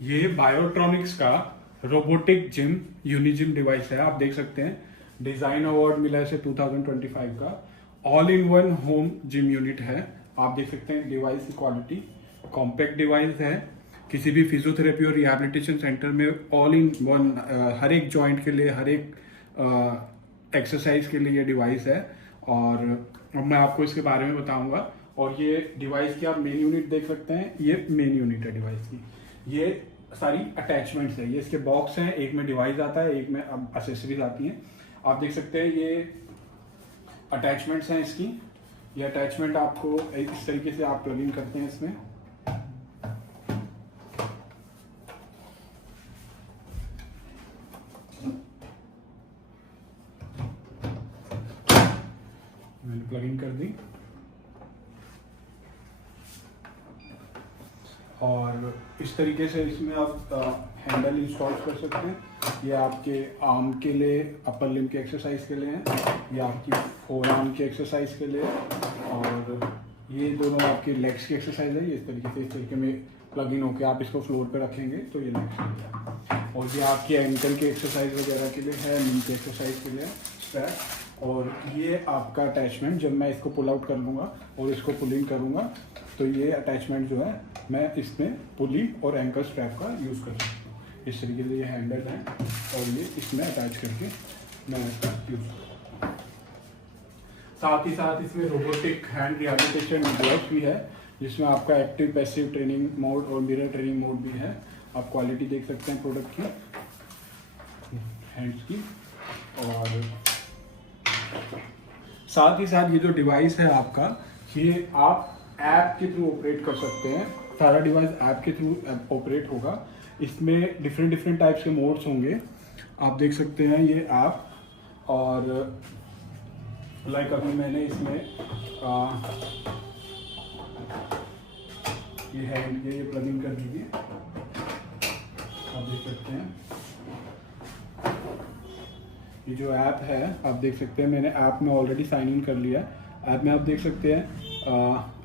ये बायोट्रॉनिक्स का robotic gym यूनिजिम device है। आप देख सकते हैं डिजाइन अवार्ड मिला है इसे 2025 का। All in one home gym unit है। आप देख सकते हैं डिवाइस की क्वालिटी, कॉम्पैक्ट डिवाइस है। किसी भी फिजियोथेरेपी और रिहैबिलिटेशन सेंटर में ऑल इन वन हर एक जॉइंट के लिए, हर एक एक्सरसाइज के लिए ये डिवाइस है। और अब मैं आपको इसके बारे में बताऊंगा। और ये डिवाइस की आप मेन यूनिट देख सकते हैं, ये मेन यूनिट है डिवाइस की। ये सारी अटैचमेंट्स है, ये इसके बॉक्स हैं, एक में डिवाइस आता है, एक में अब एसेसरीज आती हैं। आप देख सकते हैं ये अटैचमेंट्स हैं इसकी। ये अटैचमेंट आपको इस तरीके से आप प्लग इन करते हैं इसमें। मैंने प्लग इन कर दी और इस तरीके से इसमें आप हैंडल इंस्टॉल कर सकते हैं। ये आपके आर्म के लिए, अपर लिम्ब के एक्सरसाइज के लिए है, ये आपकी फोर आर्म की एक्सरसाइज के लिए, और ये दोनों आपकी लेग्स की एक्सरसाइज है। ये इस तरीके में प्लग इन होकर आप इसको फ्लोर पे रखेंगे तो ये लेग्स के लिए है। और ये आपकी एंकल की एक्सरसाइज वगैरह के लिए है, नी की एक्सरसाइज के लिए स्ट्रैप। और ये आपका अटैचमेंट, जब मैं इसको पुल आउट कर लूँगा और इसको पुल इन करूँगा तो ये अटैचमेंट जो है मैं इसमें पुली और एंकल स्ट्रैप का यूज़ कर सकता हूँ। इस तरीके से ये हैंडल है और ये इसमें अटैच करके मैं इसका यूज़ करूँगा। साथ ही साथ इसमें रोबोटिक हैंड रिहैबिलिटेशन डिवाइस भी है, जिसमें आपका एक्टिव पैसिव ट्रेनिंग मोड और मिरर ट्रेनिंग मोड भी है। आप क्वालिटी देख सकते हैं प्रोडक्ट की, हैंड्स की। और साथ ही साथ ये जो डिवाइस है आपका, ये आप ऐप के थ्रू ऑपरेट कर सकते हैं। सारा डिवाइस ऐप के थ्रू ऑपरेट होगा। इसमें डिफरेंट टाइप्स के मोड्स होंगे, आप देख सकते हैं ये ऐप। और लाइक अभी मैंने इसमें ये हैंड ये प्लग इन कर दीजिए, आप देख सकते हैं। ये जो ऐप है आप देख सकते हैं, मैंने ऐप में ऑलरेडी साइन इन कर लिया है। ऐप में आप देख सकते हैं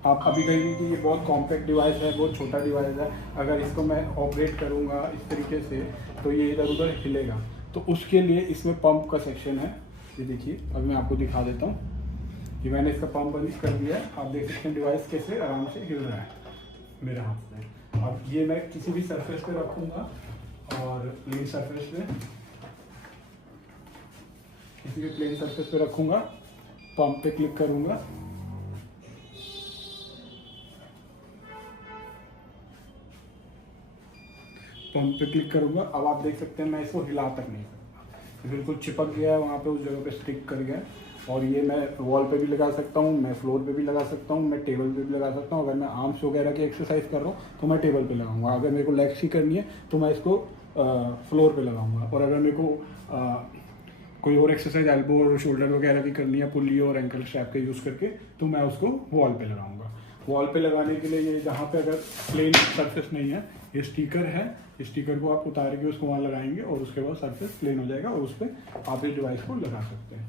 आप अभी कहेंगे कि ये बहुत कॉम्पैक्ट डिवाइस है, बहुत छोटा डिवाइस है, अगर इसको मैं ऑपरेट करूँगा इस तरीके से तो ये इधर उधर हिलेगा। तो उसके लिए इसमें पंप का सेक्शन है। ये देखिए, अभी मैं आपको दिखा देता हूँ कि मैंने इसका पंप बंद कर दिया है। आप देख सकते हैं डिवाइस कैसे आराम से हिल रहा है मेरे हाथ में। अब ये मैं किसी भी सरफेस पे रखूँगा और प्लेन सरफेस पे, किसी भी प्लेन सरफेस पे रखूँगा, पंप पे क्लिक करूँगा, पंप पे क्लिक करूंगा। अब आप देख सकते हैं मैं इसको हिला तक नहीं सकता, बिल्कुल चिपक गया है वहाँ पे, उस जगह पे स्टिक कर गया। और ये मैं वॉल पे भी लगा सकता हूँ, मैं फ्लोर पे भी लगा सकता हूँ, मैं टेबल पे भी लगा सकता हूँ। अगर मैं आर्म्स वगैरह की एक्सरसाइज कर रहा हूँ तो मैं टेबल पे लगाऊंगा। अगर मेरे को लेग्स की करनी है तो मैं इसको फ्लोर पे लगाऊंगा। और अगर मेरे को कोई और एक्सरसाइज एल्बो और शोल्डर वगैरह की करनी है पुली और एंकल स्ट्रैप का यूज़ करके, तो मैं उसको वॉल पे लगाऊंगा। वॉल पे लगाने के लिए ये जहाँ पे अगर प्लेन सरफेस नहीं है, ये स्टिकर है, स्टिकर को आप उतार के उसको वहाँ लगाएंगे और उसके बाद सरफेस प्लेन हो जाएगा और उस पर आप इस डिवाइस को लगा सकते हैं।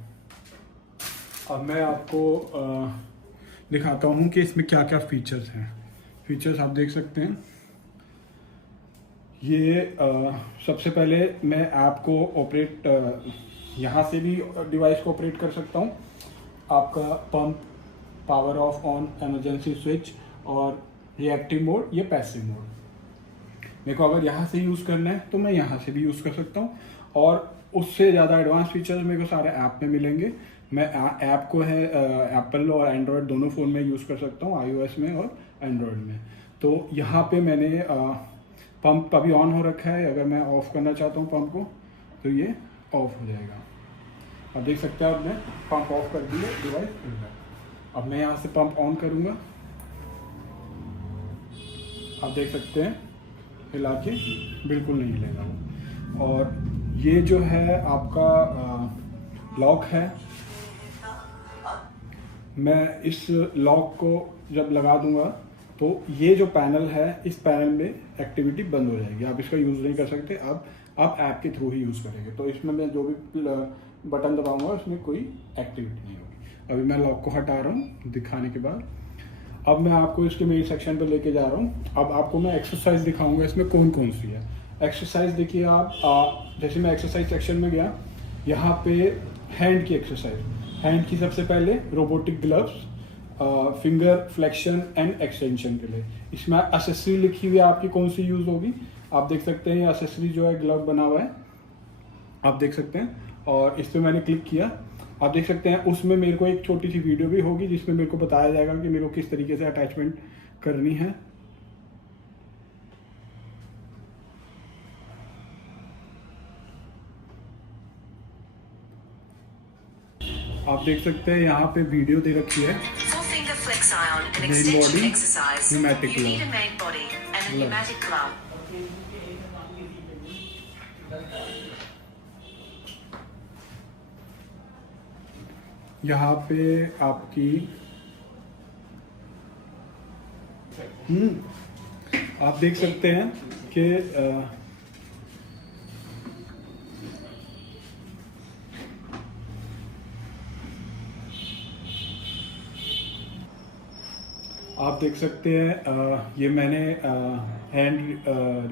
अब मैं आपको दिखाता हूँ कि इसमें क्या क्या फीचर्स हैं। फीचर्स आप देख सकते हैं। ये सबसे पहले मैं ऐप को ऑपरेट यहाँ से भी डिवाइस को ऑपरेट कर सकता हूँ। आपका pump, power of on, emergency switch और रिएक्टिव मोड, ये पैसिव मोड। मेरे को अगर यहाँ से यूज़ करना है तो मैं यहाँ से भी यूज़ कर सकता हूँ। और उससे ज़्यादा एडवांस फीचर्स मेरे को सारे ऐप में मिलेंगे। मैं ऐप को है एप्पल और एंड्रॉयड दोनों फ़ोन में यूज़ कर सकता हूँ, iOS में और एंड्रॉयड में। तो यहाँ पे मैंने पंप अभी ऑन हो रखा है। अगर मैं ऑफ़ करना चाहता हूँ पंप को तो ये ऑफ हो जाएगा। अब देख सकते हैं, अब मैं पंप ऑफ कर दिया, डिवाइस खुल गया। अब मैं यहाँ से पंप ऑन करूँगा, आप देख सकते हैं हिला के बिल्कुल नहीं हिलेगा वो। और ये जो है आपका लॉक है, मैं इस लॉक को जब लगा दूंगा तो ये जो पैनल है, इस पैनल में एक्टिविटी बंद हो जाएगी। आप इसका यूज़ नहीं कर सकते, अब आप ऐप के थ्रू ही यूज़ करेंगे। तो इसमें मैं जो भी बटन दबाऊंगा उसमें कोई एक्टिविटी नहीं होगी। अभी मैं लॉक को हटा रहा हूँ दिखाने के बाद। अब मैं आपको इसके मेन सेक्शन पे लेके जा रहा हूँ। अब आपको मैं एक्सरसाइज दिखाऊंगा इसमें कौन कौन सी है। एक्सरसाइज देखिए आप, जैसे मैं एक्सरसाइज सेक्शन में गया, यहाँ पे हैंड की एक्सरसाइज, हैंड की सबसे पहले robotic gloves, finger flexion and extension के लिए। इसमें एसेसरी लिखी हुई है आपकी कौन सी यूज होगी, आप देख सकते हैं। एसेसरी जो है ग्लव बना हुआ है, आप देख सकते हैं, और इस पर मैंने क्लिक किया, आप देख सकते हैं। उसमें मेरे को एक छोटी सी वीडियो भी होगी जिसमें मेरे को बताया जाएगा कि मेरे को किस तरीके से अटैचमेंट करनी है। आप देख सकते हैं यहाँ पे वीडियो दे रखी है। Main body pneumatic glove. यहाँ पे आपकी आप देख सकते हैं कि आप देख सकते हैं ये मैंने हैंड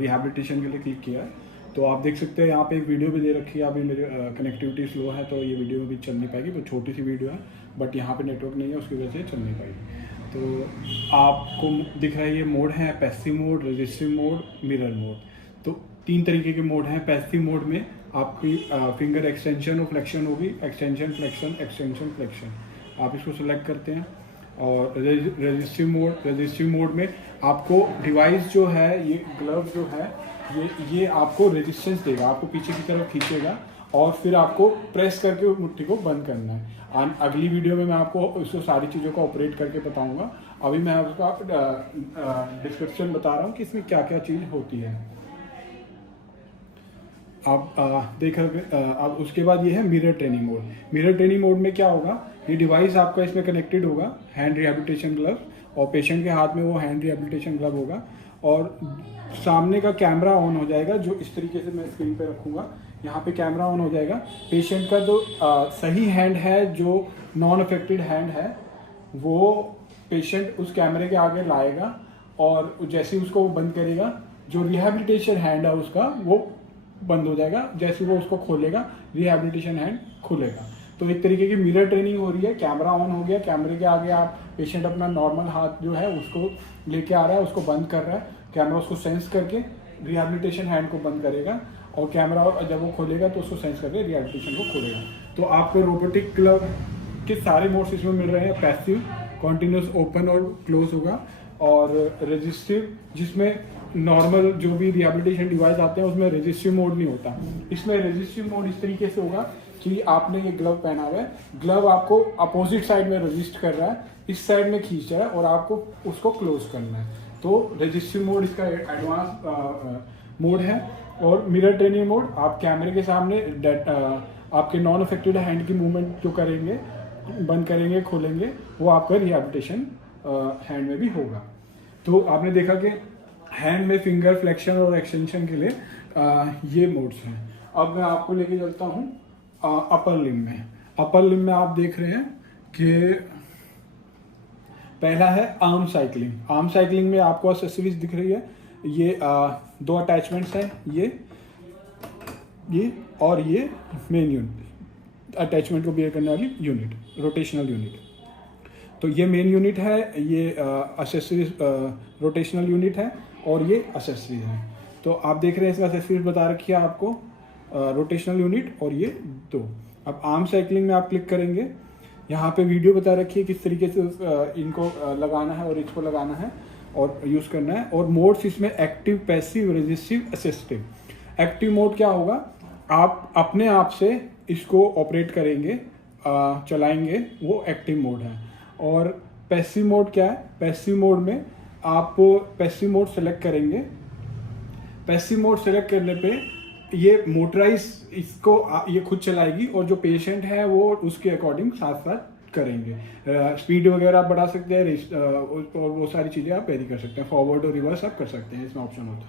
रिहैबिलिटेशन के लिए क्लिक किया है। तो आप देख सकते हैं यहाँ पे एक वीडियो भी दे रखी है। अभी मेरे कनेक्टिविटी स्लो है तो ये वीडियो भी चल नहीं पाएगी, तो छोटी सी वीडियो है, बट यहाँ पे नेटवर्क नहीं है उसकी वजह से चल नहीं पाएगी। तो आपको दिख रहा है ये मोड है, passive mode, resistive mode, mirror mode. तो 3 तरीके के मोड हैं। पैसिव मोड में आपकी फिंगर एक्सटेंशन और फ्लेक्शन होगी, एक्सटेंशन फ्लेक्शन, एक्सटेंशन फ्लेक्शन, आप इसको सिलेक्ट करते हैं। और रजिस्टिव मोड में आपको डिवाइस जो है, ये ग्लव जो है, ये आपको रेजिस्टेंस देगा, आपको पीछे की तरफ खींचेगा और फिर आपको प्रेस करके मुट्ठी को बंद करना है। अगली वीडियो में मैं आपको इसको सारी चीज़ों को ऑपरेट करके बताऊंगा। अभी मैं आपको डिस्क्रिप्शन बता रहा हूँ कि इसमें क्या क्या चीज़ होती है। आप देख अब उसके बाद ये है mirror training mode. Mirror training mode में क्या होगा, ये डिवाइस आपका इसमें कनेक्टेड होगा, हैंड रिहैबिलिटेशन ग्लव, और पेशेंट के हाथ में वो हैंड रिहैबिलिटेशन ग्लव होगा, और सामने का कैमरा ऑन हो जाएगा, जो इस तरीके से मैं स्क्रीन पे रखूँगा। यहाँ पे कैमरा ऑन हो जाएगा। पेशेंट का जो सही हैंड है, जो नॉन अफेक्टेड हैंड है, वो पेशेंट उस कैमरे के आगे लाएगा, और जैसे ही उसको वो बंद करेगा, जो रिहैबिलिटेशन हैंड है उसका वो बंद हो जाएगा। जैसे वो उसको खोलेगा, रिहैबिलिटेशन हैंड खुलेगा। तो एक तरीके की मिरर ट्रेनिंग हो रही है। कैमरा ऑन हो गया, कैमरे के आगे आप पेशेंट अपना नॉर्मल हाथ जो है उसको लेके आ रहा है, उसको बंद कर रहा है, कैमरा उसको सेंस करके रिहैबिलिटेशन हैंड को बंद करेगा, और कैमरा जब वो खोलेगा तो उसको सेंस करके रिहैबिलिटेशन को खोलेगा। तो आपको रोबोटिक ग्लव के सारे मोड्स इसमें मिल रहे हैं। पैसिव, कॉन्टिन्यूस ओपन और क्लोज होगा, और रजिस्टिव जिसमें नॉर्मल जो भी रिहैबिलिटेशन डिवाइस आते हैं उसमें रजिस्टिव मोड नहीं होता। इसमें रजिस्टिव मोड इस तरीके से होगा कि आपने ये ग्लव पहना हुआ है, ग्लव आपको अपोजिट साइड में रजिस्ट कर रहा है, इस साइड में खींच रहा है, और आपको उसको क्लोज करना है। तो रजिस्टिव मोड इसका एडवांस मोड है। और मिरर ट्रेनिंग मोड, आप कैमरे के सामने आपके नॉन अफेक्टेड हैंड की मूवमेंट जो करेंगे, बंद करेंगे, खोलेंगे, वो आपका रिहैबिलिटेशन हैंड में भी होगा। तो आपने देखा कि हैंड में फिंगर फ्लेक्शन और एक्सटेंशन के लिए ये मोड्स हैं। अब मैं आपको लेके चलता हूँ अपर लिम्ब में। अपर लिम्ब में आप देख रहे हैं कि पहला है आर्म साइकिलिंग। आर्म साइकिलिंग में आपको एक्सेसरीज दिख रही है। ये 2 अटैचमेंट्स हैं, ये और ये मेन यूनिट, अटैचमेंट को बियर करने वाली यूनिट, रोटेशनल यूनिट। तो ये मेन यूनिट है, ये एक्सेसरीज रोटेशनल यूनिट है, और ये एक्सेसरीज है। तो आप देख रहे हैं इसमें एक्सेसरीज बता रखी है आपको, रोटेशनल यूनिट और ये 2। अब आर्म साइकिलिंग में आप क्लिक करेंगे, यहाँ पे वीडियो बता रखी है किस तरीके से इनको लगाना है और इसको लगाना है और यूज़ करना है। और मोड्स इसमें active, passive, resistive, assistive. Active mode क्या होगा, आप अपने आप से इसको ऑपरेट करेंगे, चलाएंगे, वो एक्टिव मोड है। और पैसिव मोड क्या है, पैसिव मोड में आप पैसिव मोड सेलेक्ट करेंगे। पैसिव मोड सेलेक्ट करने पे ये मोटराइज इसको ये खुद चलाएगी, और जो पेशेंट है वो उसके अकॉर्डिंग साथ साथ करेंगे। स्पीड वगैरह आप बढ़ा सकते हैं, और वो सारी चीज़ें आप वेरी कर सकते हैं। फॉरवर्ड और रिवर्स आप कर सकते हैं, इसमें ऑप्शन होता है।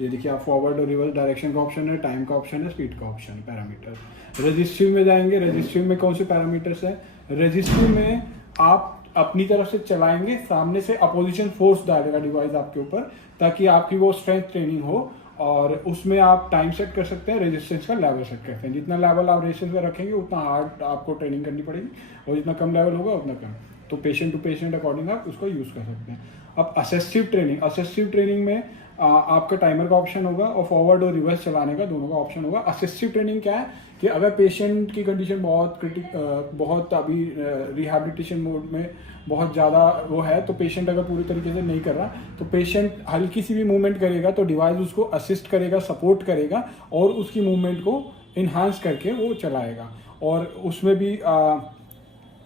ये देखिए, आप फॉरवर्ड और रिवर्स डायरेक्शन का ऑप्शन है, टाइम का ऑप्शन है, स्पीड का ऑप्शन है, पैरामीटर। रजिस्टिव में जाएंगे, रजिस्टिव में कौन से पैरामीटर्स है, रजिस्टिव में आप अपनी तरफ से चलाएंगे, सामने से अपोजिशन फोर्स डालेगा डिवाइस आपके ऊपर, ताकि आपकी वो स्ट्रेंथ ट्रेनिंग हो। और उसमें आप टाइम सेट कर सकते हैं, रेजिस्टेंस का लेवल सेट कर सकते हैं। जितना लेवल आप रेजिस्टेंस का रखेंगे उतना हार्ड आपको ट्रेनिंग करनी पड़ेगी, और जितना कम लेवल होगा उतना कम। तो पेशेंट टू पेशेंट अकॉर्डिंग आप उसको यूज़ कर सकते हैं। अब असिस्टिव ट्रेनिंग में आपका टाइमर का ऑप्शन होगा और फॉरवर्ड और रिवर्स चलाने का दोनों का ऑप्शन होगा। असिस्टिव ट्रेनिंग क्या है कि अगर पेशेंट की कंडीशन बहुत अभी रिहैबिलिटेशन मोड में बहुत ज़्यादा वो है, तो पेशेंट अगर पूरी तरीके से नहीं कर रहा, तो पेशेंट हल्की सी भी मूवमेंट करेगा तो डिवाइस उसको असिस्ट करेगा, सपोर्ट करेगा और उसकी मूवमेंट को इन्हांस करके वो चलाएगा। और उसमें भी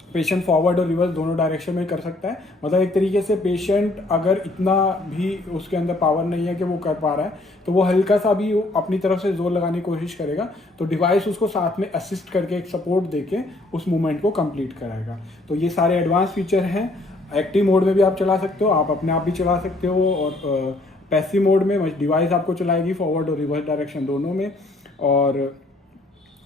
पेशेंट फॉरवर्ड और रिवर्स दोनों डायरेक्शन में कर सकता है। मतलब एक तरीके से पेशेंट अगर इतना भी उसके अंदर पावर नहीं है कि वो कर पा रहा है, तो वो हल्का सा भी अपनी तरफ से जोर लगाने की कोशिश करेगा, तो डिवाइस उसको साथ में असिस्ट करके एक सपोर्ट देके उस मूवमेंट को कंप्लीट कराएगा। तो ये सारे एडवांस फीचर हैं। एक्टिव मोड में भी आप चला सकते हो, आप अपने आप भी चला सकते हो, और पैसिव मोड में डिवाइस आपको चलाएगी फॉरवर्ड और रिवर्स डायरेक्शन दोनों में, और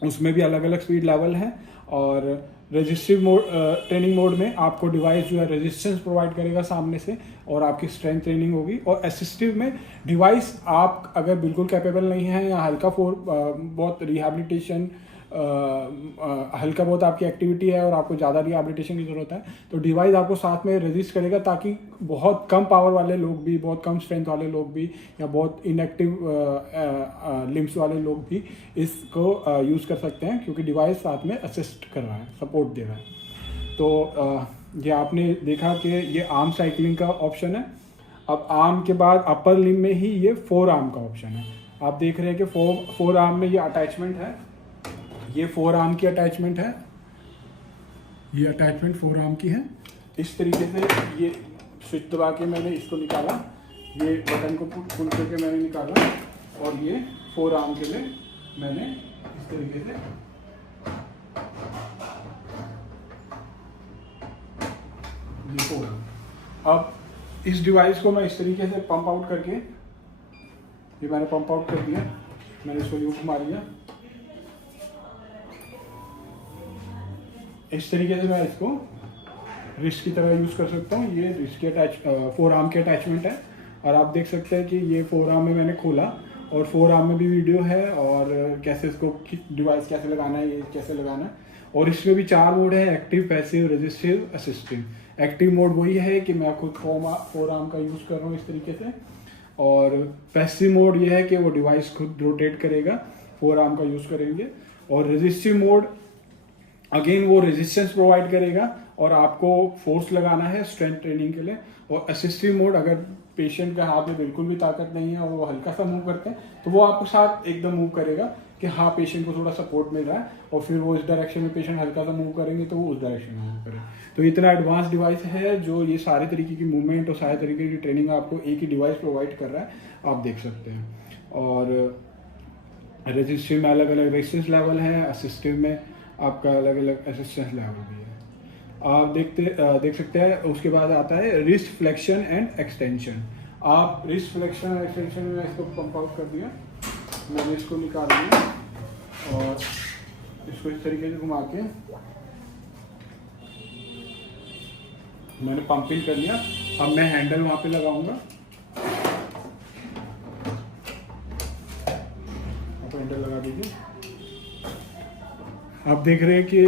उसमें भी अलग अलग स्पीड लेवल है। और रेजिस्टिव मोड ट्रेनिंग मोड में आपको डिवाइस जो है रेजिस्टेंस प्रोवाइड करेगा सामने से, और आपकी स्ट्रेंथ ट्रेनिंग होगी। और असिस्टिव में डिवाइस आप अगर बिल्कुल कैपेबल नहीं है या बहुत रिहैबिलिटेशन हल्का बहुत आपकी एक्टिविटी है और आपको ज़्यादा रिहैबिलिटेशन की ज़रूरत है, तो डिवाइस आपको साथ में रेजिस्ट करेगा, ताकि बहुत कम पावर वाले लोग भी, बहुत कम स्ट्रेंथ वाले लोग भी, या बहुत इनएक्टिव लिम्स वाले लोग भी इसको यूज़ कर सकते हैं, क्योंकि डिवाइस साथ में असिस्ट कर रहा है, सपोर्ट दे रहा है। तो ये आपने देखा कि ये आर्म साइकिलिंग का ऑप्शन है। अब आर्म के बाद अपर लिम में ही ये फोर आर्म का ऑप्शन है। आप देख रहे हैं कि फोर आर्म में ये अटैचमेंट है, ये फोर आर्म की अटैचमेंट है, ये अटैचमेंट फोर आर्म की है। इस तरीके से ये स्विच दबा के मैंने इसको निकाला, ये बटन को पुल करके मैंने निकाला, और ये फोर आर्म के लिए मैंने इस तरीके से ये फोर आर्म। अब इस डिवाइस को मैं इस तरीके से पंप आउट करके, ये मैंने पंप आउट कर दिया, मैंने इसको यूं घुमा लिया। इस तरीके से मैं इसको रिस्ट की तरह यूज़ कर सकता हूँ। ये रिस्ट की फोर आर्म की अटैचमेंट है, और आप देख सकते हैं कि ये फोर आर्म में मैंने खोला, और फोर आर्म में भी वीडियो है, और कैसे इसको डिवाइस कैसे लगाना है, ये कैसे लगाना है। और इसमें भी 4 मोड है: active, passive, resistive, assistive. Active mode वही है कि मैं खुद फोर आर्म का यूज़ कर रहा हूँ इस तरीके से, और पैसिव मोड ये है कि वो डिवाइस खुद रोटेट करेगा, फोर आर्म का यूज़ करेंगे। और रेजिस्टिव मोड अगेन वो रेजिस्टेंस प्रोवाइड करेगा, और आपको फोर्स लगाना है स्ट्रेंथ ट्रेनिंग के लिए। और असिस्टिव मोड, अगर पेशेंट के हाथ में बिल्कुल भी ताकत नहीं है और वो हल्का सा मूव करते हैं, तो वो आपको साथ एकदम मूव करेगा कि हाँ पेशेंट को थोड़ा सपोर्ट मिल रहा है, और फिर वो इस डायरेक्शन में पेशेंट हल्का सा मूव करेंगे तो वो उस डायरेक्शन में मूव करें। तो इतना एडवांस डिवाइस है जो ये सारे तरीके की मूवमेंट और सारे तरीके की ट्रेनिंग आपको एक ही डिवाइस प्रोवाइड कर रहा है, आप देख सकते हैं। और रेजिस्टिव में अलग अलग रेजिस्टेंस लेवल है, असिस्टिव में आपका अलग अलग असिस्टेंस लेवल भी है, आप देख सकते हैं। उसके बाद आता है रिस्ट फ्लेक्शन एंड एक्सटेंशन। आप रिस्ट फ्लेक्शन एंड एक्सटेंशन में इसको पंप आउट कर दिया, मैंने इसको निकाल दिया, और इसको इस तरीके से घुमा के मैंने पंपिंग कर लिया। अब मैं हैंडल वहाँ पे लगाऊंगा, आप हैंडल लगा दीजिए। आप देख रहे हैं कि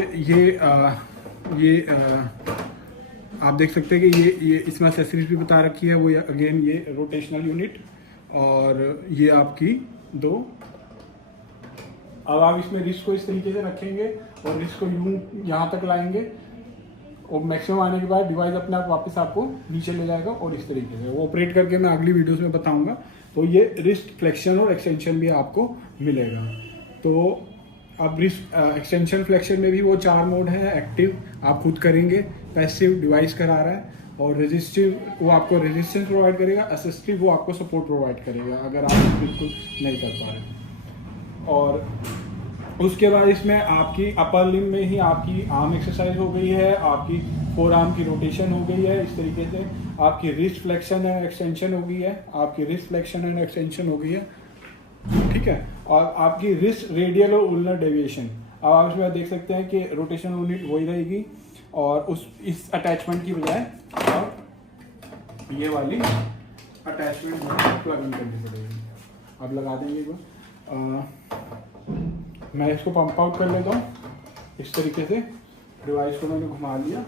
आप देख सकते हैं कि ये इसमें एक्सेसरीज भी बता रखी है। वो अगेन ये रोटेशनल यूनिट, और ये आपकी 2। अब आप इसमें रिस्ट को इस तरीके से रखेंगे और रिस्ट को यूं यहाँ तक लाएंगे, और मैक्सिमम आने के बाद डिवाइस अपने आप वापस आपको नीचे ले जाएगा, और इस तरीके से वो ऑपरेट करके मैं अगली वीडियोस में बताऊंगा। तो ये रिस्ट फ्लेक्शन और एक्सटेंशन भी आपको मिलेगा। तो अब रिस्ट एक्सटेंशन फ्लेक्शन में भी वो 4 मोड है: एक्टिव आप खुद करेंगे, पैसिव डिवाइस करा रहा है, और रेजिस्टिव वो आपको रेजिस्टेंस प्रोवाइड करेगा, असिस्टिव वो आपको सपोर्ट प्रोवाइड करेगा अगर आप बिल्कुल नहीं कर पा रहे। और उसके बाद इसमें आपकी अपर लिम में ही आपकी आर्म एक्सरसाइज हो गई है, आपकी फोर आर्म की रोटेशन हो गई है, इस तरीके से आपकी रिस्ट फ्लेक्शन एंड एक्सटेंशन हो गई है, आपकी रिस्ट फ्लेक्शन एंड एक्सटेंशन हो गई है, ठीक है। और आपकी रिस्ट रेडियल और उलनर डेविएशन, अब आप इसमें देख सकते हैं कि रोटेशनल यूनिट वही रहेगी, और इस अटैचमेंट की बजाय अब ये वाली अटैचमेंट प्लग इन करनी पड़ेगी। अब लगा देंगे एक बार। मैं इसको पंप आउट कर लेता हूँ इस तरीके से। डिवाइस को मैंने घुमा लिया।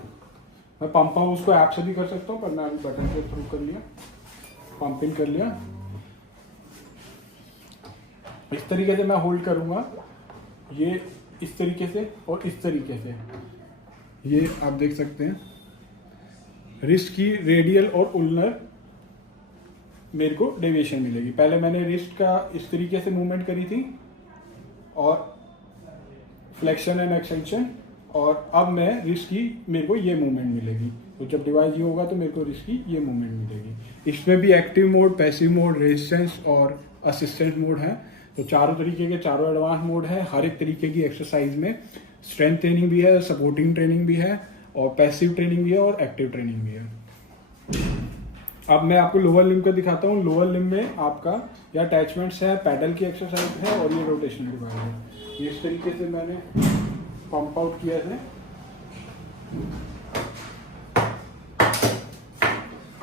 मैं पंप आउट उसको ऐप से भी कर सकता हूँ, पर मैं अभी बटन के थ्रू कर लिया, पंप इन कर लिया। इस तरीके से मैं होल्ड करूँगा, ये इस तरीके से और इस तरीके से। ये आप देख सकते हैं रिस्ट की रेडियल और उल्नर मेरे को डेविएशन मिलेगी। पहले मैंने रिस्ट का इस तरीके से मूवमेंट करी थी और फ्लेक्शन एंड एक्सटेंशन, और अब मैं रिस्ट की मेरे को ये मूवमेंट मिलेगी। तो जब डिवाइस ये होगा तो मेरे को रिस्ट की ये मूवमेंट मिलेगी। इसमें भी active mode, passive mode, resistance और असिस्टेंट मोड है। तो चारों तरीके के चारों एडवांस मोड है। हर एक तरीके की एक्सरसाइज में स्ट्रेंथ ट्रेनिंग भी है, सपोर्टिंग ट्रेनिंग भी है, और पैसिव ट्रेनिंग भी है, और एक्टिव ट्रेनिंग भी है। अब मैं आपको लोअर लिम्ब का दिखाता हूँ। लोअर लिम्ब में आपका ये अटैचमेंट्स है, पैडल की एक्सरसाइज है, और ये रोटेशनल डिवाइस है। ये इस तरीके से मैंने पंप आउट किया है।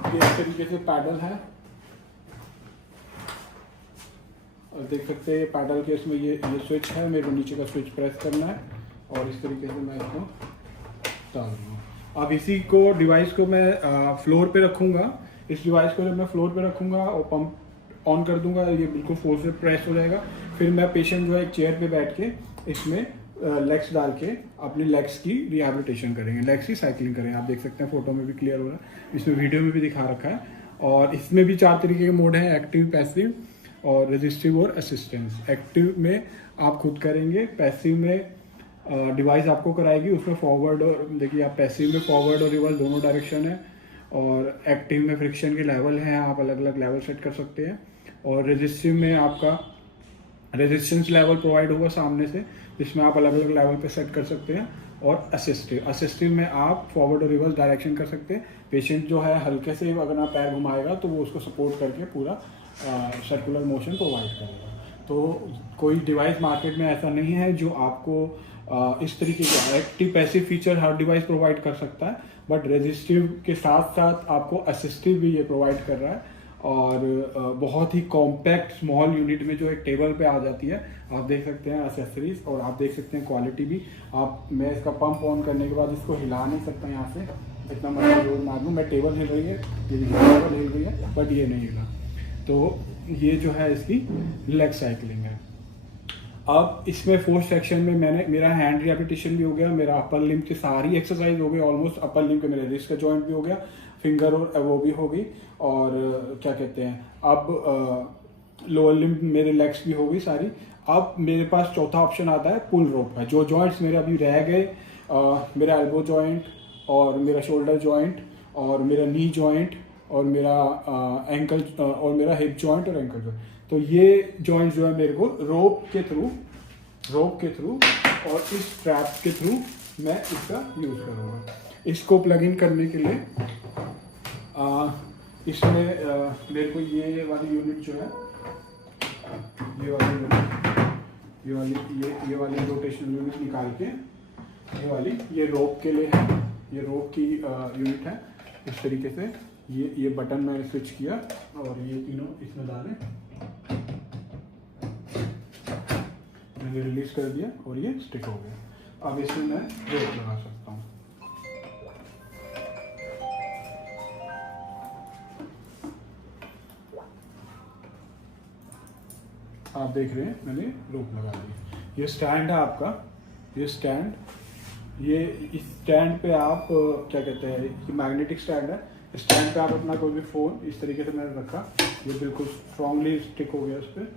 ये इस तरीके से पैडल है, और देख सकते हैं पैडल के इसमें ये स्विच है। मेरे को नीचे का स्विच प्रेस करना है और इस तरीके से मैं इसको डाल दूँगा। अब इसी को डिवाइस को मैं फ्लोर पे रखूँगा। इस डिवाइस को जब मैं फ्लोर पे रखूँगा और पंप ऑन कर दूंगा, ये बिल्कुल फोर्स से प्रेस हो जाएगा। फिर मैं पेशेंट जो है एक चेयर पे बैठ के इसमें लेग्स डाल के अपने लेग्स की रिहैबिलिटेशन करेंगे, लेग्स की साइकिलिंग करेंगे। आप देख सकते हैं फोटो में भी क्लियर हो रहा है, इसमें वीडियो में भी दिखा रखा है। और इसमें भी 4 तरीके के मोड हैं, एक्टिव, पैसिव और रेजिस्टिव और असिस्टेंस। एक्टिव में आप खुद करेंगे, पैसिव में डिवाइस आपको कराएगी। उसमें फॉरवर्ड और देखिए आप पैसिव में फॉरवर्ड और रिवर्स दोनों डायरेक्शन है, और एक्टिव में फ्रिक्शन के लेवल हैं, आप अलग अलग लेवल सेट कर सकते हैं। और रेजिस्टिव में आपका रेजिस्टेंस लेवल प्रोवाइड होगा सामने से, जिसमें आप अलग अलग लेवल पे सेट कर सकते हैं। और असिस्टिव में आप फॉरवर्ड और रिवर्स डायरेक्शन कर सकते हैं। पेशेंट जो है हल्के से अगर आप पैर घुमाएगा तो वो उसको सपोर्ट करके पूरा सर्कुलर मोशन प्रोवाइड करेगा। तो कोई डिवाइस मार्केट में ऐसा नहीं है जो आपको इस तरीके के एक्टिव पैसिव फीचर हर डिवाइस प्रोवाइड कर सकता है, बट रेजिस्टिव के साथ साथ आपको असिस्टिव भी ये प्रोवाइड कर रहा है। और बहुत ही कॉम्पैक्ट स्मॉल यूनिट में जो एक टेबल पे आ जाती है। आप देख सकते हैं एसेसरीज, और आप देख सकते हैं क्वालिटी भी। मैं इसका पंप ऑन करने के बाद इसको हिला नहीं सकता यहाँ से, इतना मर्जी जोर मार लूँ। मैं टेबल हिल रही है, टेबल हिल रही है, बट ये नहीं हिला। तो ये जो है इसकी लेग साइकिलिंग है। अब इसमें फोर्थ सेक्शन में मेरा हैंड रिहैबिलिटेशन भी हो गया, मेरा अपर लिम्ब की सारी एक्सरसाइज हो गई ऑलमोस्ट। अपर लिम्ब के मेरे रिस्ट का जॉइंट भी हो गया, फिंगर और वो भी हो गई, और क्या कहते हैं अब लोअर लिम्ब मेरे लेग्स भी हो गई सारी। अब मेरे पास चौथा ऑप्शन आता है पुल रोप का। जो जॉइंट्स मेरे अभी रह गए, मेरा एल्बो जॉइंट और मेरा शोल्डर जॉइंट और मेरा नी जॉइंट और मेरा एंकल और मेरा हिप जॉइंट और एंकल जॉइंट, तो ये जॉइंट्स जो है मेरे को रोप के थ्रू और इस स्ट्रैप के थ्रू मैं इसका यूज़ करूँगा। इसको प्लग इन करने के लिए इसमें मेरे को ये वाली यूनिट जो है, ये वाली रोटेशनल यूनिट निकाल के ये रोप के लिए है, ये रोप की यूनिट है। इस तरीके से ये बटन मैंने स्विच किया और ये तीनों इसमें डाले, मैंने रिलीज कर दिया और ये स्टिक हो गया। अब इसमें मैं रोप लगा सकता हूँ। आप देख रहे हैं मैंने रोप लगा दी। ये स्टैंड है आपका, ये स्टैंड, ये इस स्टैंड पे आप क्या कहते हैं, ये मैग्नेटिक स्टैंड है। स्टैंड पे आप अपना कोई भी फ़ोन इस तरीके से मैंने रखा, ये बिल्कुल स्ट्रांगली स्टिक हो गया इस पर।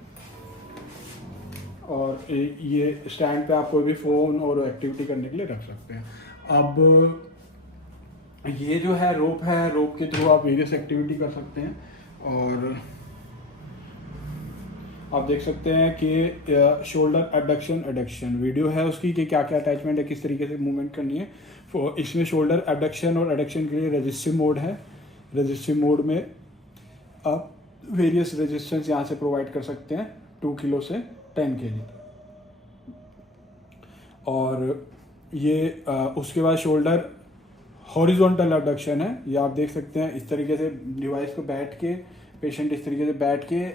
और ये स्टैंड पे आप कोई भी फ़ोन और एक्टिविटी करने के लिए रख सकते हैं। अब ये जो है रोप के थ्रू आप वेरियस एक्टिविटी कर सकते हैं। और आप देख सकते हैं कि शोल्डर एबडक्शन एडक्शन वीडियो है उसकी, कि क्या क्या अटैचमेंट है, किस तरीके से मूवमेंट करनी है। इसमें शोल्डर एबडक्शन और एडक्शन के लिए रेजिस्टिव मोड है। रेजिस्टिव मोड में आप वेरियस रेजिस्टेंस यहाँ से प्रोवाइड कर सकते हैं, 2 किलो से 10 kg। और ये उसके बाद शोल्डर हॉरिजॉन्टल एबडक्शन है, ये आप देख सकते हैं। इस तरीके से डिवाइस को बैठ के पेशेंट इस तरीके से बैठ के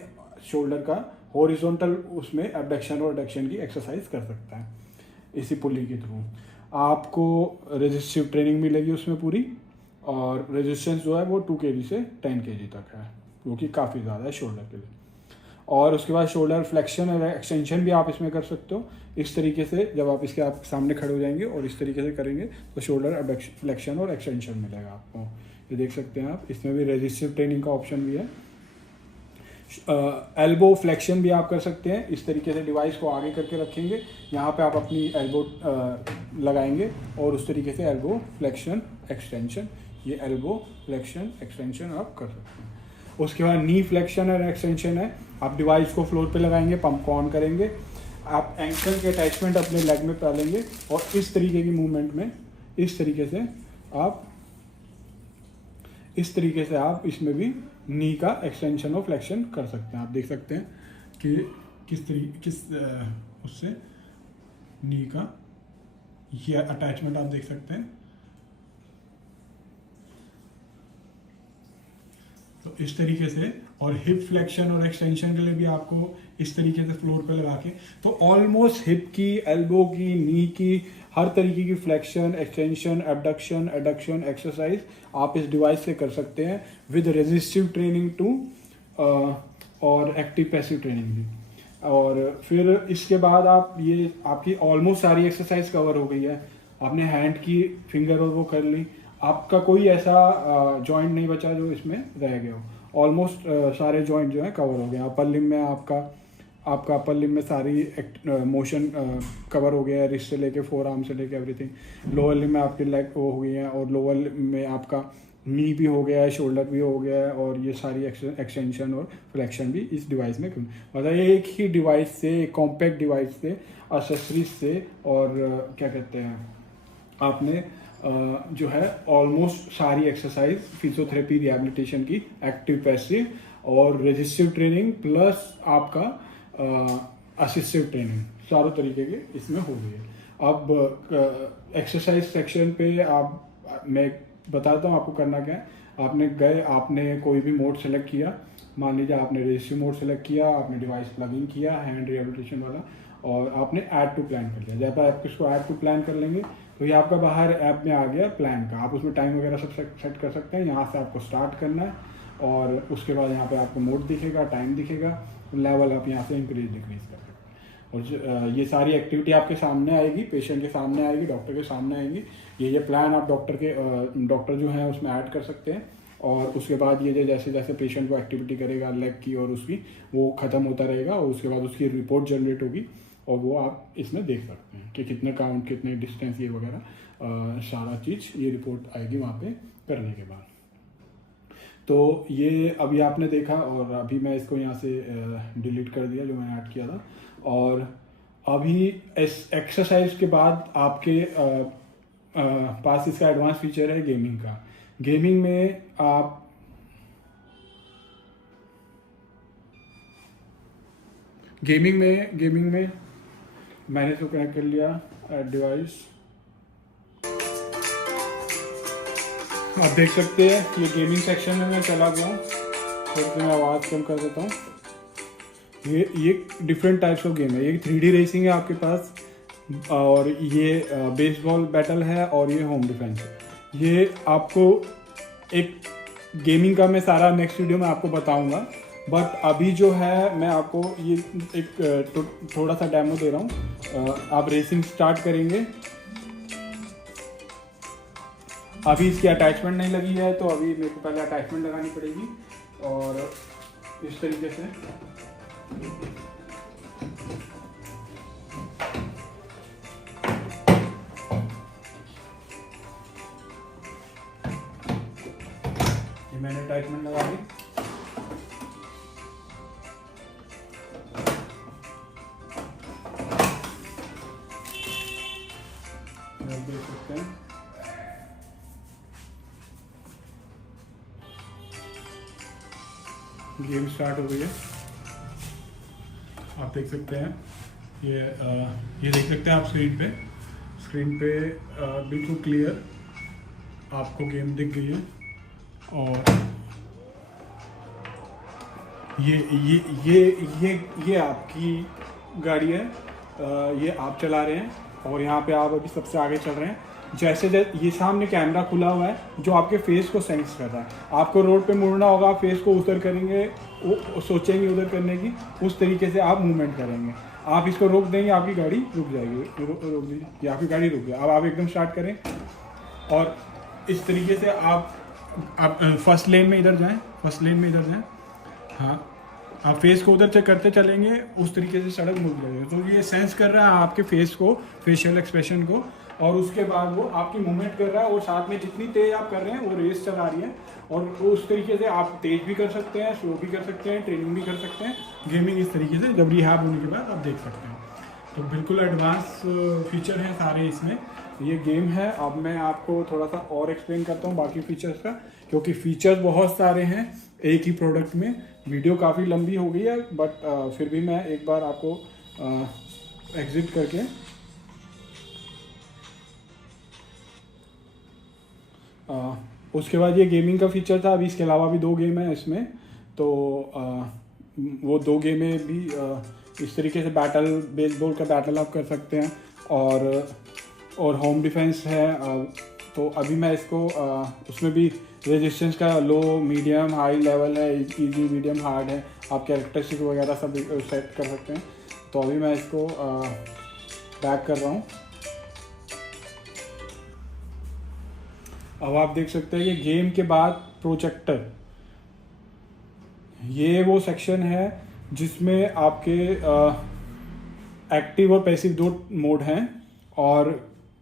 शोल्डर का हॉरिजॉन्टल उसमें एबडक्शन और एडक्शन की एक्सरसाइज कर सकता है इसी पुली के थ्रू। आपको रेजिस्टिव ट्रेनिंग मिलेगी उसमें पूरी, और रेजिस्टेंस जो है वो 2 kg से 10 kg तक है, जो कि काफ़ी ज़्यादा है शोल्डर के लिए। और उसके बाद शोल्डर फ्लेक्शन और एक्सटेंशन भी आप इसमें कर सकते हो। इस तरीके से जब आप इसके आप सामने खड़े हो जाएंगे और इस तरीके से करेंगे तो शोल्डर फ्लेक्शन और एक्सटेंशन मिलेगा आपको। ये देख सकते हैं आप, इसमें भी रेजिस्टिव ट्रेनिंग का ऑप्शन भी है। एल्बो फ्लेक्शन भी आप कर सकते हैं। इस तरीके से डिवाइस को आगे करके रखेंगे, यहाँ पे आप अपनी एल्बो लगाएंगे और उस तरीके से एल्बो फ्लेक्शन एक्सटेंशन, ये एल्बो फ्लेक्शन एक्सटेंशन आप कर सकते हैं। उसके बाद नी फ्लेक्शन और एक्सटेंशन है, आप डिवाइस को फ्लोर पे लगाएंगे, पंप को ऑन करेंगे, आप एंकल के अटैचमेंट अपने लेग में डालेंगे और इस तरीके की मूवमेंट में इस तरीके से आप इसमें भी नी का एक्सटेंशन और फ्लेक्शन कर सकते हैं। आप देख सकते हैं कि उससे नी का ये अटैचमेंट आप देख सकते हैं। तो इस तरीके से, और हिप फ्लेक्शन और एक्सटेंशन के लिए भी आपको इस तरीके से फ्लोर पे लगा के, तो ऑलमोस्ट हिप की, एल्बो की, नी की, हर तरीके की flexion, extension, abduction, adduction exercise आप इस डिवाइस से कर सकते हैं विद रेजिस्टिव ट्रेनिंग टू और एक्टिव पैसिव ट्रेनिंग भी। और फिर इसके बाद आप ये आपकी ऑलमोस्ट सारी एक्सरसाइज कवर हो गई है। आपने हैंड की फिंगर और वो कर ली, आपका कोई ऐसा जॉइंट नहीं बचा जो इसमें रह गया हो। ऑलमोस्ट सारे जॉइंट जो है कवर हो गए। अपर लिम में आपका अपर लिम में सारी मोशन कवर हो गया है, रिस्ट से लेके फोर आर्म से लेके एवरीथिंग। लोअर लिम में आपकी लेग वो हो गई है, और लोअर लिम में आपका नी भी हो गया है, शोल्डर भी हो गया है, और ये सारी एक्सटेंशन और फ्लेक्शन भी इस डिवाइस में मतलब एक ही डिवाइस से, एक कॉम्पैक्ट डिवाइस से, एक्सेसरीज से, और क्या कहते हैं आपने जो है ऑलमोस्ट सारी एक्सरसाइज फिजियोथेरेपी रिहैबिलिटेशन की, एक्टिव पैसिव और रेजिस्टिव ट्रेनिंग प्लस आपका असिस्टिव ट्रेनिंग, चारों तरीके के इसमें हो गई है। अब एक्सरसाइज सेक्शन पे मैं बताता हूँ आपको करना क्या है। आपने कोई भी मोड सेलेक्ट किया, मान लीजिए आपने रेजिस्टिव मोड सेलेक्ट किया, आपने डिवाइस प्लगिंग किया हैंड रिहैबिलिटेशन वाला, और आपने ऐड टू प्लान कर लिया। जब आप इसको ऐड टू प्लान कर लेंगे तो ये आपका बाहर ऐप में आ गया प्लान का। आप उसमें टाइम वगैरह सब सेट कर सकते हैं। यहाँ से आपको स्टार्ट करना है, और उसके बाद यहाँ पे आपको मोड दिखेगा, टाइम दिखेगा, लेवल आप यहाँ से इंक्रीज डिक्रीज कर सकते हैं। और ये सारी एक्टिविटी आपके सामने आएगी, पेशेंट के सामने आएगी, डॉक्टर के सामने आएगी। ये प्लान आप डॉक्टर जो है उसमें ऐड कर सकते हैं। और उसके बाद ये जैसे जैसे पेशेंट को एक्टिविटी करेगा लेग की और उसकी, वो ख़त्म होता रहेगा, और उसके बाद उसकी रिपोर्ट जनरेट होगी, और वो आप इसमें देख सकते हैं कि कितने काउंट, कितने डिस्टेंस, ये वगैरह सारा चीज़ ये रिपोर्ट आएगी वहाँ पे करने के बाद। तो ये अभी आपने देखा, और अभी मैं इसको यहाँ से डिलीट कर दिया जो मैंने ऐड किया था। और अभी इस एक्सरसाइज के बाद आपके पास इसका एडवांस फीचर है गेमिंग का। गेमिंग में गेमिंग में मैंने इसको कनेक्ट कर लिया डिवाइस। आप देख सकते हैं कि ये गेमिंग सेक्शन में मैं चला गया हूँ, तो मैं आवाज़ कम कर देता हूँ। ये डिफरेंट टाइप्स ऑफ गेम है। ये 3D रेसिंग है आपके पास, और ये बेसबॉल बैटल है, और ये होम डिफेंस है। ये आपको एक गेमिंग का मैं सारा नेक्स्ट वीडियो में आपको बताऊंगा, बट अभी जो है मैं आपको ये एक थोड़ा सा डेमो दे रहा हूँ। आप रेसिंग स्टार्ट करेंगे। अभी इसकी अटैचमेंट नहीं लगी है, तो अभी मेरे को पहले अटैचमेंट लगानी पड़ेगी, और इस तरीके से ये मैंने अटैचमेंट लगा दी। देख सकते हैं गेम स्टार्ट हो गई है। आप देख सकते हैं ये देख सकते हैं आप स्क्रीन पे बिल्कुल क्लियर आपको गेम दिख गई है। और ये आपकी गाड़ी है, ये आप चला रहे हैं और यहाँ पे आप अभी सबसे आगे चल रहे हैं। जैसे ये सामने कैमरा खुला हुआ है जो आपके फेस को सेंस कर रहा है। आपको रोड पे मुड़ना होगा, आप फेस को उधर करेंगे, वो सोचेंगे उधर करने की, उस तरीके से आप मूवमेंट करेंगे। आप इसको रोक देंगे, आपकी गाड़ी रुक जाएगी। रोक दीजिए, ये आपकी गाड़ी रुक गई। अब आप एकदम स्टार्ट करें और इस तरीके से आप फर्स्ट लेन में इधर जाएं, फर्स्ट लेन में इधर जाएं। हाँ, आप फेस को उधर से करते चलेंगे, उस तरीके से सड़क मुड़ जाएगी। तो ये सेंस कर रहा है आपके फेस को, फेशियल एक्सप्रेशन को, और उसके बाद वो आपकी मूवमेंट कर रहा है। और साथ में जितनी तेज आप कर रहे हैं वो रेस चला रही है। और उस तरीके से आप तेज भी कर सकते हैं, स्लो भी कर सकते हैं, ट्रेनिंग भी कर सकते हैं। गेमिंग इस तरीके से जब रिहैब होने के बाद आप देख सकते हैं। तो बिल्कुल एडवांस फीचर हैं सारे इसमें। ये गेम है। अब मैं आपको थोड़ा सा और एक्सप्लेन करता हूँ बाकी फीचर्स का, क्योंकि फीचर्स बहुत सारे हैं एक ही प्रोडक्ट में। वीडियो काफ़ी लंबी हो गई है, बट फिर भी मैं एक बार आपको एग्जिट करके उसके बाद ये गेमिंग का फीचर था। अभी इसके अलावा भी 2 गेम हैं इसमें। तो वो 2 गेमें भी इस तरीके से बेसबॉल का बैटल आप कर सकते हैं। और होम डिफेंस है। तो अभी मैं इसको उसमें भी रेजिस्टेंस का लो, मीडियम, हाई लेवल है, इजी, मीडियम, हार्ड है। आप कैरेक्टरिस्टिक वगैरह सब सेट कर सकते हैं। तो अभी मैं इसको बैक कर रहा हूँ। अब आप देख सकते हैं कि गेम के बाद प्रोजेक्टर, ये वो सेक्शन है जिसमें आपके एक्टिव और पैसिव 2 मोड हैं। और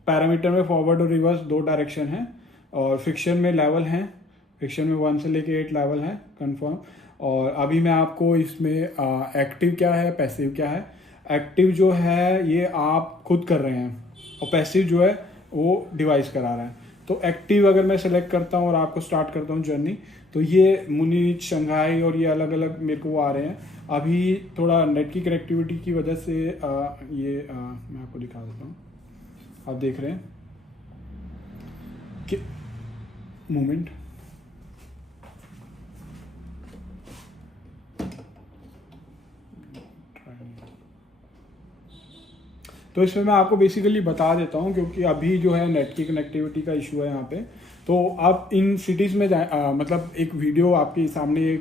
पैरामीटर में फॉरवर्ड और रिवर्स 2 डायरेक्शन हैं। और फिक्शन में लेवल हैं, फिक्शन में 1 से लेके 8 लेवल हैं कंफर्म। और अभी मैं आपको इसमें एक्टिव क्या है, पैसिव क्या है। एक्टिव जो है ये आप खुद कर रहे हैं, और पैसिव जो है वो डिवाइस करा रहा है। तो एक्टिव अगर मैं सेलेक्ट करता हूँ और आपको स्टार्ट करता हूँ जर्नी, तो ये मुनीच, शंघाई और ये अलग अलग मेरे को आ रहे हैं। अभी थोड़ा नेट की कनेक्टिविटी की वजह से मैं आपको दिखा देता हूँ। आप देख रहे हैं कि मूवमेंट, तो इसमें मैं आपको बेसिकली बता देता हूँ, क्योंकि अभी जो है नेट की कनेक्टिविटी का इशू है यहाँ पे। तो आप इन सिटीज़ में मतलब एक वीडियो आपके सामने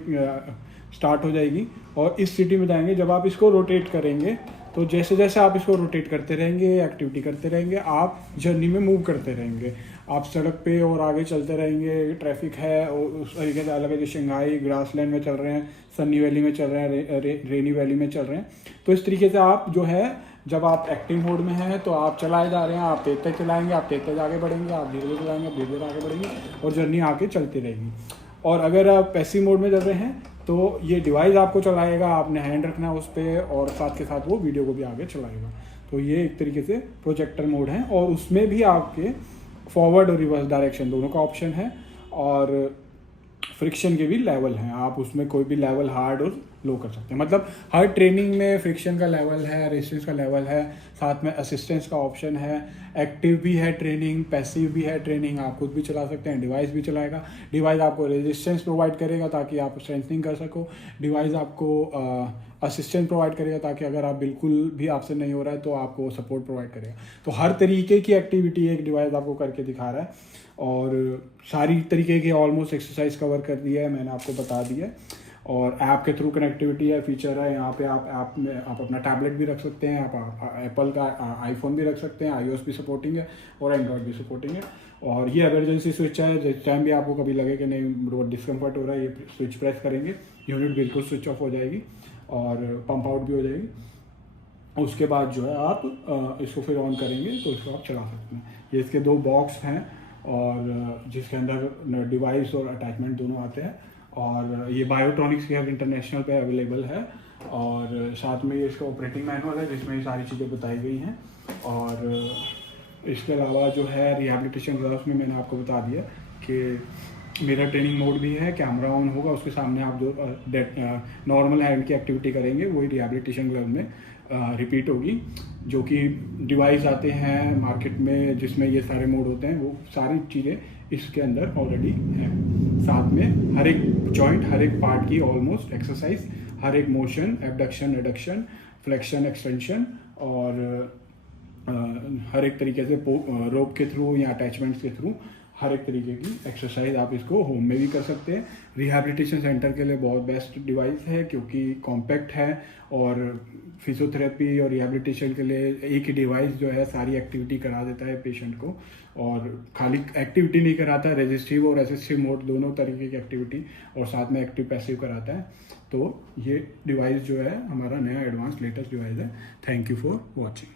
स्टार्ट हो जाएगी और इस सिटी में जाएंगे। जब आप इसको रोटेट करेंगे, तो जैसे जैसे आप इसको रोटेट करते रहेंगे, एक्टिविटी करते रहेंगे, आप जर्नी में मूव करते रहेंगे। आप सड़क पे और आगे चलते रहेंगे। ट्रैफिक है और उस तरीके से अलग अलग, शंघाई ग्रासलैंड में चल रहे हैं, सनी वैली में चल रहे हैं, रेनी वैली में चल रहे हैं। तो इस तरीके से आप जो है, जब आप एक्टिव मोड में हैं तो आप चलाए जा रहे हैं, आप तेज तेज चलाएंगे, आप तेज तेज आगे बढ़ेंगे, आप धीरे धीरे चलाएंगे, आप धीरे धीरे आगे बढ़ेंगे, और जर्नी आगे चलती रहेगी। और अगर आप पैसिव मोड में चल रहे हैं तो ये डिवाइस आपको चलाएगा, आपने हैंड रखना है उस पर, और साथ के साथ वो वीडियो को भी आगे चलाएगा। तो ये एक तरीके से प्रोजेक्टर मोड है। और उसमें भी आपके फॉरवर्ड और रिवर्स डायरेक्शन दोनों का ऑप्शन है। और फ्रिक्शन के भी लेवल हैं, आप उसमें कोई भी लेवल हार्ड और लो कर सकते हैं। मतलब हर ट्रेनिंग में फ्रिक्शन का लेवल है, रेजिस्टेंस का लेवल है, साथ में असिस्टेंस का ऑप्शन है। एक्टिव भी है ट्रेनिंग, पैसिव भी है ट्रेनिंग, आप खुद भी चला सकते हैं, डिवाइस भी चलाएगा। डिवाइस आपको रेजिस्टेंस प्रोवाइड करेगा ताकि आप स्ट्रेंथनिंग कर सको। डिवाइस आपको असिस्टेंस प्रोवाइड करेगा ताकि अगर आप बिल्कुल भी आपसे नहीं हो रहा है तो आपको सपोर्ट प्रोवाइड करेगा। तो हर तरीके की एक्टिविटी एक डिवाइस आपको करके दिखा रहा है। और सारी तरीके की ऑलमोस्ट एक्सरसाइज कवर कर दिया है, मैंने आपको बता दिया है। और ऐप के थ्रू कनेक्टिविटी है, फीचर है। यहाँ पे आप ऐप में आप अपना टैबलेट भी रख सकते हैं, आप एप्पल का आईफोन भी रख सकते हैं, iOS भी सपोर्टिंग है और एंड्रॉयड भी सपोर्टिंग है। और ये इमरजेंसी स्विच है, जिस टाइम भी आपको कभी लगे कि नहीं डिस्कम्फर्ट हो रहा है, ये स्विच प्रेस करेंगे, यूनिट बिल्कुल स्विच ऑफ हो जाएगी और पंप आउट भी हो जाएगी। उसके बाद जो है आप इसको फिर ऑन करेंगे तो इसको आप चला सकते हैं। ये इसके 2 बॉक्स हैं और जिसके अंदर डिवाइस और अटैचमेंट दोनों आते हैं। और ये बायोट्रॉनिक्स के इंटरनेशनल पे अवेलेबल है। और साथ में ये इसका ऑपरेटिंग मैनुअल है जिसमें ये सारी चीज़ें बताई गई हैं। और इसके अलावा जो है रिहैबिलिटेशन ग्राफ्स में मैंने आपको बता दिया कि मिरर ट्रेनिंग मोड भी है, कैमरा ऑन होगा, उसके सामने आप जो नॉर्मल हैंड की एक्टिविटी करेंगे वही रिहैबिलिटेशन ग्लव में रिपीट होगी। जो कि डिवाइस आते हैं मार्केट में जिसमें ये सारे मोड होते हैं, वो सारी चीज़ें इसके अंदर ऑलरेडी हैं। साथ में हर एक जॉइंट, हर एक पार्ट की ऑलमोस्ट एक्सरसाइज, हर एक motion, abduction, adduction, flexion, extension और हर एक तरीके से रोप के थ्रू या अटैचमेंट्स के थ्रू हर एक तरीके की एक्सरसाइज आप इसको होम में भी कर सकते हैं। रिहैबिलिटेशन सेंटर के लिए बहुत बेस्ट डिवाइस है क्योंकि कॉम्पैक्ट है और फिजियोथेरेपी और रिहैबिलिटेशन के लिए एक ही डिवाइस जो है सारी एक्टिविटी करा देता है पेशेंट को। और खाली एक्टिविटी नहीं कराता है, रेजिस्टिव और असिस्टिव मोड दोनों तरीके की एक्टिविटी और साथ में एक्टिव पैसिव कराता है। तो ये डिवाइस जो है हमारा नया एडवांस लेटेस्ट डिवाइस है। Thank you for watching.